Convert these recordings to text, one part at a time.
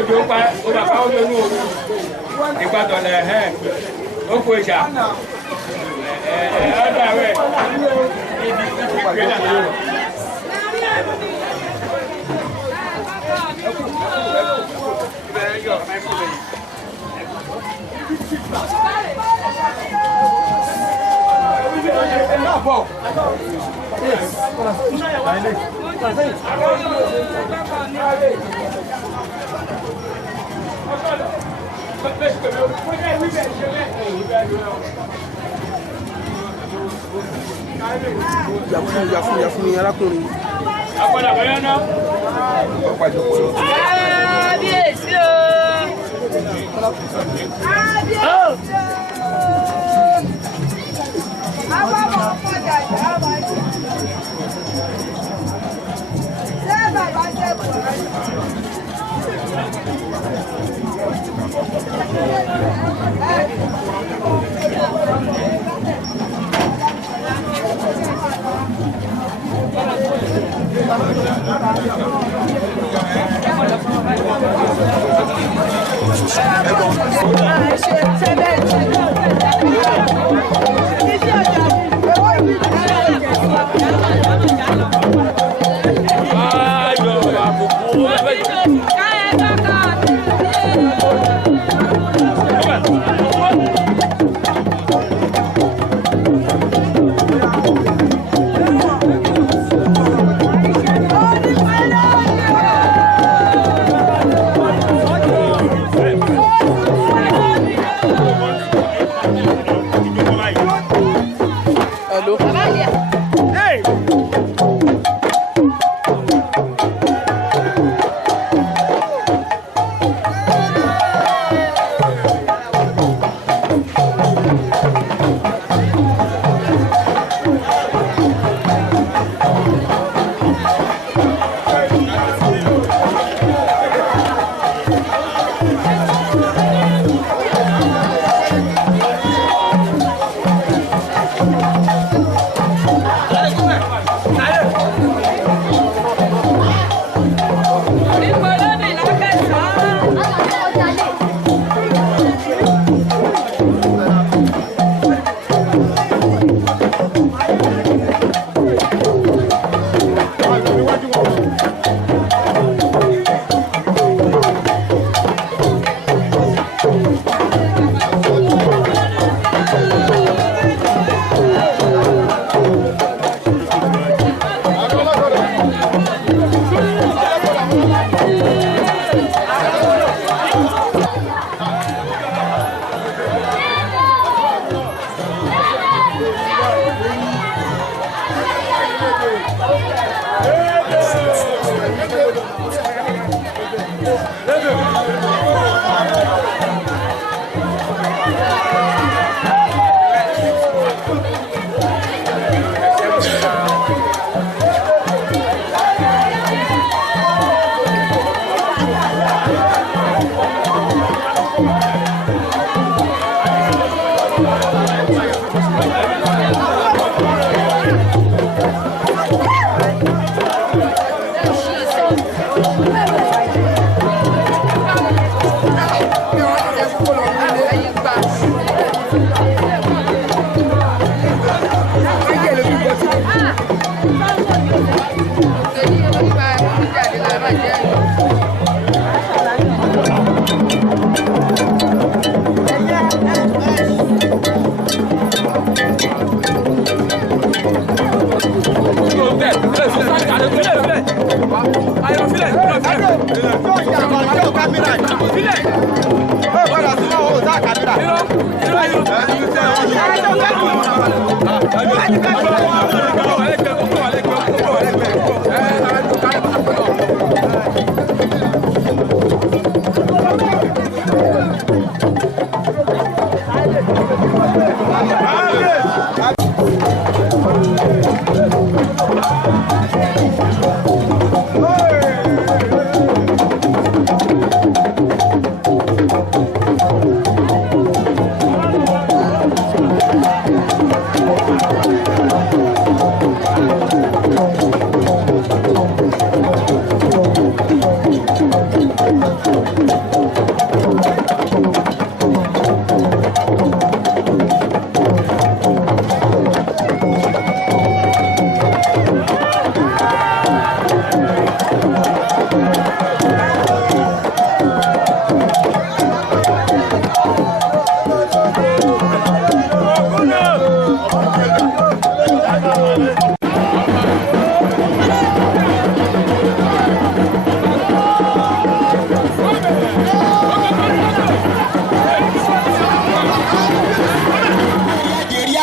òjò pa ó bàbá ó lónú ìgbàdọ̀ lẹ̀ ó kó ìṣà ọ̀dà rẹ̀ ibi ìgbé nàná. Yà fún mi arákùnrin. Àpàdà bẹ́ẹ̀ náà. Kábíyèsí o. Kábíyèsí o. Àwọn ọmọ ọmọdé àjà wá jù. Ṣé bàbá ṣe pọ̀ ẹ́?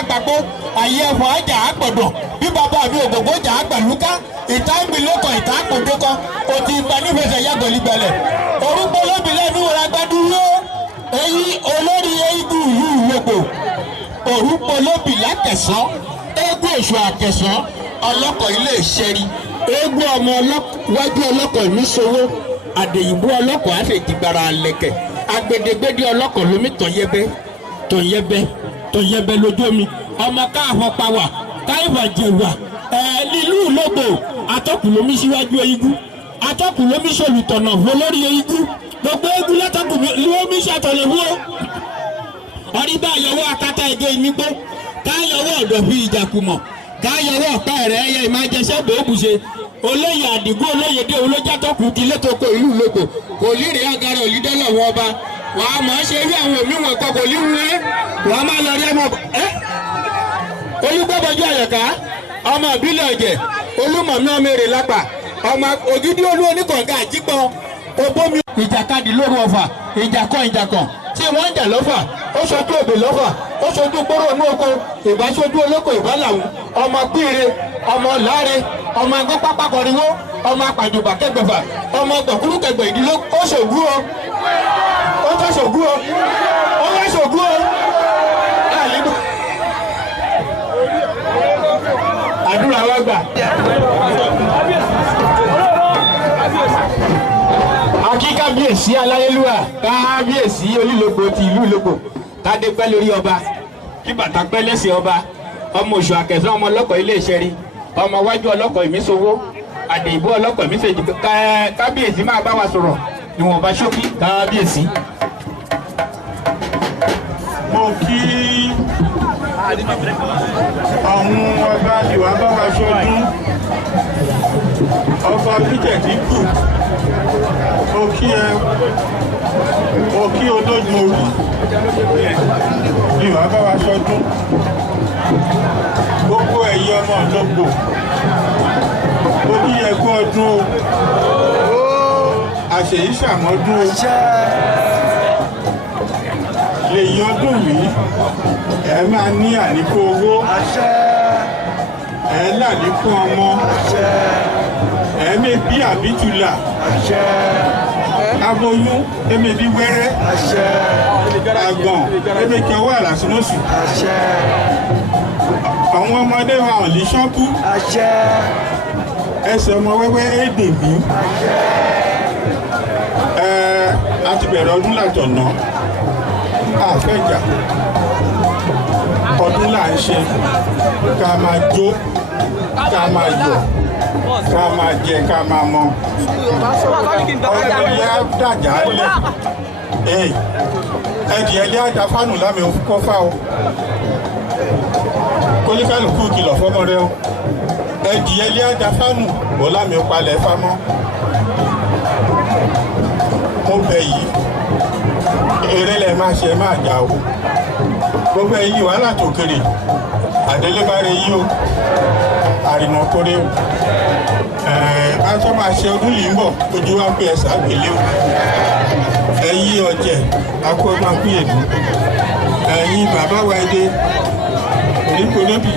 àgbàgbó ayé ẹ̀fọ́ ajá àgbọ̀dọ̀ bí bàbá mi ògògó jà àgbàlúká ìtàgbìlẹ́kọ̀ ìtàgbòdókọ̀ òtí ìgbanífẹsẹ̀ yàgòlígbẹ̀lẹ̀ orúkọ lóbìnrin ní wòrán gbadúró èyí olórí eégún ìlú ìlógbò orúkọ lóbìnrin àkẹsàn eégún èṣù àkẹsàn ọlọ́kọ̀ ilé ìṣẹ́rí eégún ọmọ wájú ọlọ́kọ̀ ìmísowó àdèyìnbó ọlọ́kọ̀ àfẹ̀jìgbara lẹ̀kẹ̀ agbedegbede ọlọ́kọ̀ lómi tọ̀yẹ́bẹ́ lójú omi ọmọ káàfọ̀ pàwà káìfà jẹ̀wà lílù lógbò atọ́kùnlómi síwájú eégún atọ́kùnlómi sọ̀lùtọ̀nà olórí eégún gbogbo eégún látọ́kùnlómi ṣàtọ̀lẹ̀ wó ọrí bá yọwọ́ akátá ẹgẹ ìnígbó káyọwọ́ ọ̀dọ̀ fi ìjàkùmọ̀ káyọwọ́ ọ̀pá ẹ̀rẹ́ ẹyẹ ìmájẹsẹ́ bòóbùṣe olóyè àdìgún olóyè dé olójàtọ́kù ti létòkò ìlú lóko kò líre agara òlídẹ́lọ̀ wọn ọba wà á máa ṣe rí àwọn òmí wọn kọ kò líru rẹ wà á máa lọ rí ẹmọ olùgbọ́bọjú àyọ̀ká ọmọ ìbílẹ̀ ọ̀jẹ̀ olúmọ̀mí ọmọ èrè lápá ọmọ ògidì olú oníkọ̀ọ̀gá àjípọ̀ òbómi. ìjàkadì lóru ọ̀fà ìjàkan tí wọ́n ń jà lọ́fà ó ṣojú òbí lọ́fà ó ṣojú gbóró inú oko ìbáṣojú olóko ìbálàwù ọmọ píire ọmọ láre ọmọ ẹgbẹ́ pápá kọrinwó ọmọ apàjùbà kẹgbẹ̀fà ọmọ gbọ̀kúrú kẹgbẹ̀ ìdílé ó ṣògú o ó tó ṣògú o ó wá ṣògú o àdúrà wa gbà. akí kábíyèsí aláyélúwà kábíyèsí olúlógbò ti ìlú ìlógbò tádé pẹ́ lórí ọba kí bàtà pẹ́ lẹ́sẹ̀ ọba ọmọ oṣù àkẹsàn ọmọ ọlọ́kọ̀ ilé ìṣẹ́rí ọmọ wájú ọlọ́kọ̀ ìmísowó àdèyìnbó ọlọ́kọ̀ ìmísèjì kábíyèsí máa bá wa sọ̀rọ̀ ìwọ̀nba ṣókí kábíyèsí. mo kí àwọn ọba ìwà bá wa ṣọdún ọba bíjẹ̀dínkù mo kí olójú orí ìwà bá wa ṣọdún gbogbo ẹ̀yìn ọmọ ọ̀dọ́gbò ó ní ẹkú ọdún o àṣèyí ṣàmọ́dún o lèyí ọdún yìí ẹ máa ní àníkó owó ẹ láníkó ọmọ ẹ mẹ́bí àbítúlà aboyún ẹmẹ́bí wẹ́rẹ́ àgbọ̀n ẹmẹ́kí ọwọ́ àlàsínóṣù àwọn ọmọdé wa ò lè ṣọ́kú ẹsẹ̀ ọmọ wẹ́wẹ́ édèbí a ti bẹ̀rẹ̀ ọdún látọ̀nà àfẹ́jà ọdún là ń ṣe ká máa jó ká máa yọ̀ ká máa jẹ ká máa mọ ọdún yá dàjà lẹ̀ ẹ̀dì ẹ̀lẹ́ àdáfánù lámì kọ́fà o kólíkálùkù kìlọ̀ fọ́mọ rẹ o ẹ̀dì ẹ̀lẹ́ àdáfánù bọ́ lámì palẹ̀ fámọ́ mo bẹ̀ yìí eré lẹ máa ṣe máa jà o gbogbo ẹ̀yin wàhálà tó kéré àdélébáre yìí o àrìnà kórè o bá tó máa ṣe ọdún yìí ń bọ̀ ojú wa pé ẹ̀sà gbélé o ẹ̀yin ọ̀jẹ̀ akọ́gbàgbìyànjú ẹ̀yin bàbá wa ẹdẹ oníkolóbì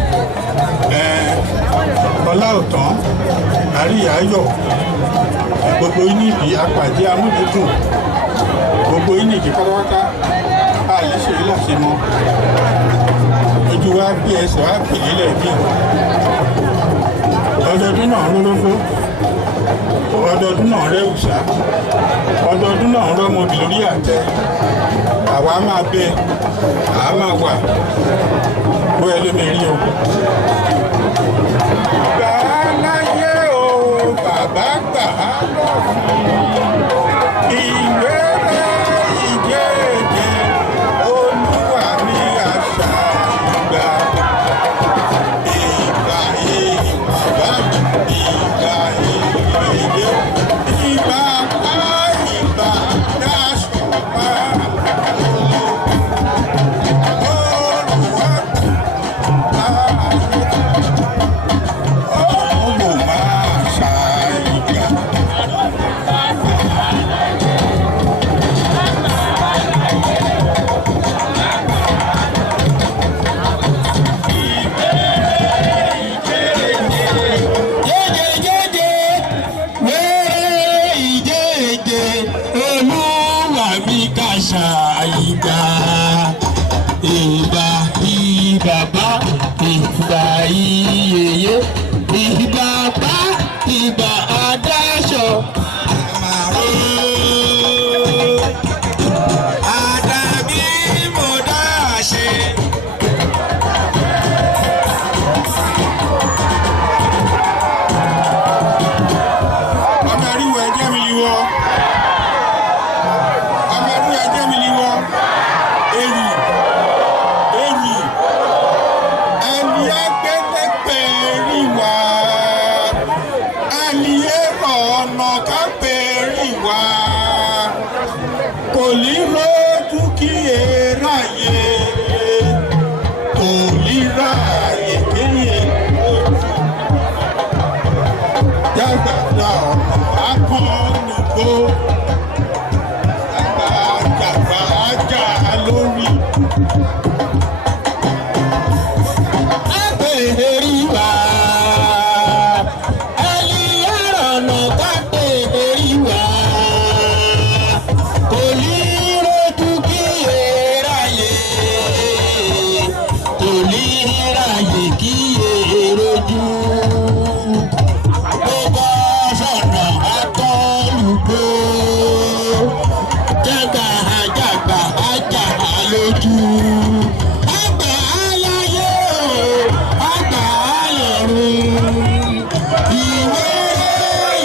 ọlá ọ̀tán àríyáyọ̀ gbogbo yín níbi apàdé amúdúdùn gbogbo yín nìkí pátápátá àyíṣe láti mọ ojú wa bí ẹsẹ̀ wa pèlè lẹ́ẹ̀bí ọdọọdún náà rólógbó ọdọọdún náà rẹ́wùsá ọdọọdún náà rọ́mọbì lórí àtẹ àwa máa bẹ àá máa wà bó ẹ lómi rí o. gbà á láyé o bàbá gbà á lọ ìwé rẹ̀ ìgéèdè olúwa ní àṣà ìgbà ìbàbá ìgbà ìgbèdè ìgbà ìgbà dáṣọpá olúwa bàbá ìgbà iyeye ìgbà bá ìgbà adáṣọ. Àdàbí mo dá ṣe. Kò ní lójú kí èráyè, kò ní ráyè kéye lójú. Jágbàdà akọ́nùgbò, àgbàjàgbà ajá lórí. Àgbèrè wá, ẹni ẹ̀rọ̀nà ká gbèrè wá. Kò ní rojú kí èráyè, kò ní ráyè kí èrojú. Tó bá sọ̀nà akọ́lùgbò, jágbà àjàgbà ajá lójú. Àgbà aláyé o, àgbà ayọ̀run, ìwé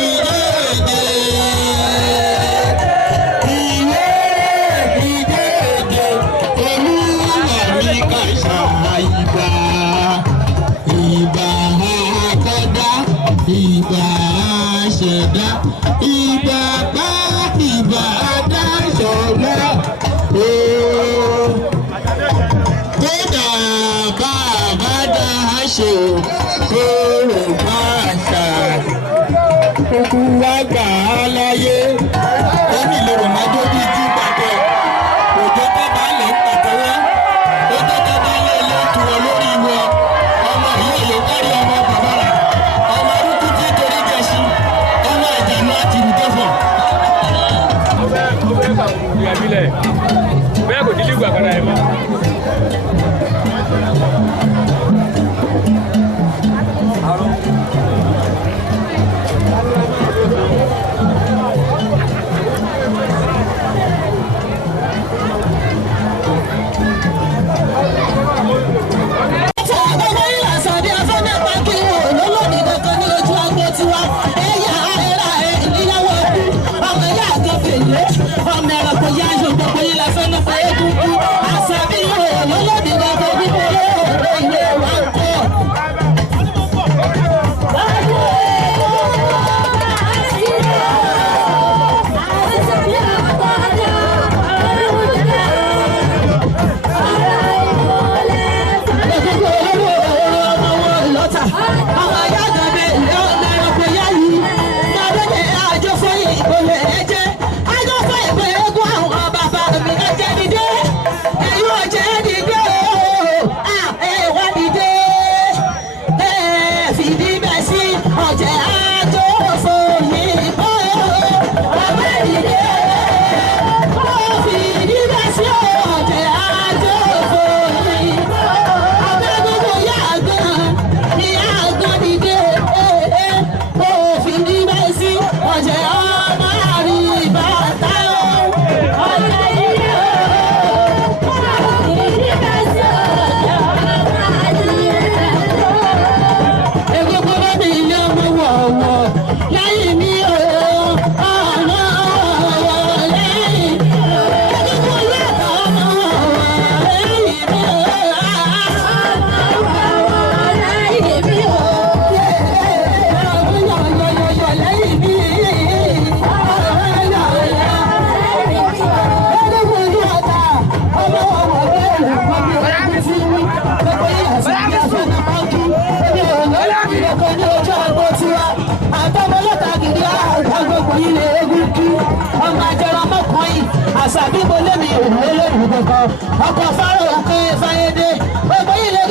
ìdèdè. Ìwé ìdèdè, Olúwa mi kàṣà ìgbà. Ìgbà àkọ́dá, ìgbà àṣẹ̀dá, ìgbà bá ìgbà adáṣọ̀lá. Kódà bàbá dáṣọ kóró máa ṣà. Kókó wá gbà á láyé. Ó nílò ròmájó bíi jí gbàgbọ́. Òjò tó bá lè pàtẹ́wọ́. Òjò tó bá lè lé tuwọ́ lórí wọn. Ọmọ yìí yóò kárí ọmọ bàbá rẹ̀. Ọmọ arúgbó tí torí gẹ̀ẹ́sì. Ọmọ ìjànú àti ìrùtẹ́fọ̀. Ó fẹ́ kà ní abilẹ̀. Bẹ́ẹ̀ kò ní lè gbà padà ẹ̀ mọ́. Ọmọ ẹ̀rọ kò yá aṣọ gbogbo yìí lásán náà fẹ́ egungun. Àṣà bí yóò lọ́lọ́dì gbogbo bíbó lóòrè ilé wa kọ́. Àṣàbí mo lé mi òun lé mi kankan ọkọ̀ fáró òkè fáyédé gbogbo ilé